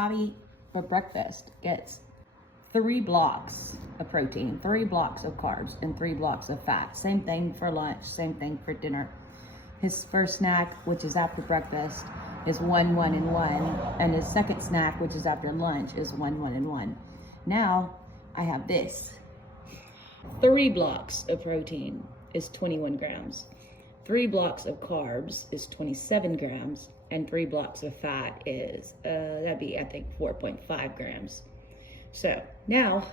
Bobby, for breakfast, gets 3 blocks of protein, 3 blocks of carbs, and 3 blocks of fat. Same thing for lunch, same thing for dinner. His first snack, which is after breakfast, is 1, 1, and 1. And his second snack, which is after lunch, is 1, 1, and 1. Now, I have this. 3 blocks of protein is 21 grams. 3 blocks of carbs is 27 grams. And 3 blocks of fat is, that'd be, I think, 4.5 grams. So now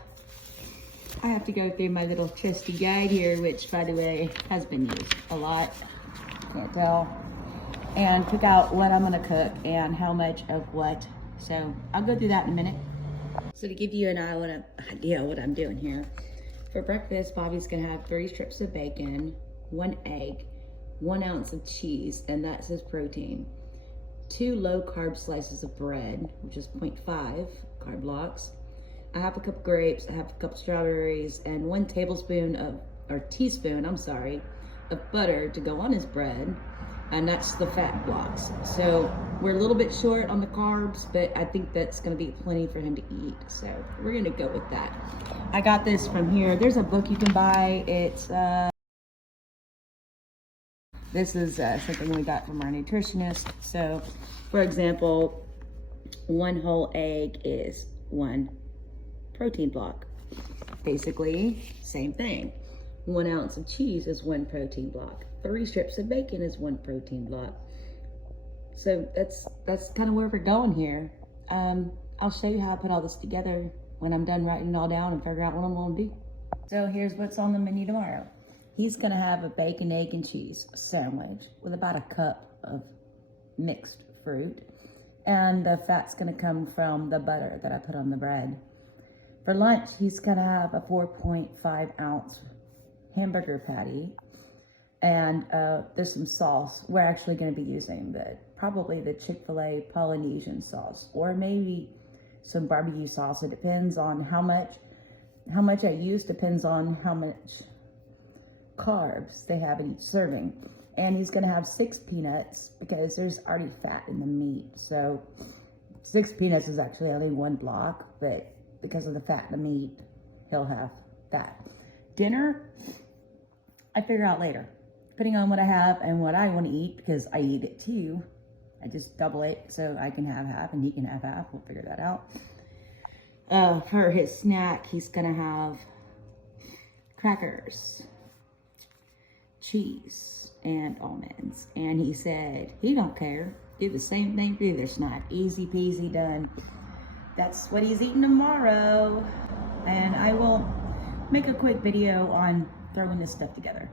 I have to go through my little trusty guide here, which, by the way, has been used a lot. Can't tell. And pick out what I'm gonna cook and how much of what. So I'll go through that in a minute. So to give you an idea of what I'm doing here, for breakfast, Bobby's gonna have 3 strips of bacon, 1 egg, 1 ounce of cheese, and that's his protein. 2 low carb slices of bread, which is 0.5 carb blocks, a half a cup of grapes, a half a cup of strawberries, and 1 teaspoon of butter to go on his bread. And that's the fat blocks. So we're a little bit short on the carbs, but I think that's gonna be plenty for him to eat. So we're gonna go with that. I got this from here. There's a book you can buy. It's, this is something we got from our nutritionist. So for example, 1 whole egg is 1 protein block. Basically, same thing. 1 ounce of cheese is 1 protein block. 3 strips of bacon is 1 protein block. So that's kind of where we're going here. I'll show you how I put all this together when I'm done writing it all down and figure out what I'm gonna do. So here's what's on the menu tomorrow. He's gonna have a bacon, egg, and cheese sandwich with about a cup of mixed fruit. And the fat's gonna come from the butter that I put on the bread. For lunch, he's gonna have a 4.5 ounce hamburger patty. And there's some sauce. We're actually gonna be using probably the Chick-fil-A Polynesian sauce, or maybe some barbecue sauce. It depends on how much I use, depends on how much carbs they have in each serving. And he's gonna have 6 peanuts because there's already fat in the meat. So 6 peanuts is actually only 1 block, but because of the fat in the meat, he'll have that. Dinner, I figure out later, depending on what I have and what I want to eat, because I eat it too. I just double it so I can have half and he can have half. We'll figure that out. For his snack, he's gonna have crackers, cheese, and almonds. And he said he don't care. Do the same thing for their snack. Easy peasy, done. That's what he's eating tomorrow. And I will make a quick video on throwing this stuff together.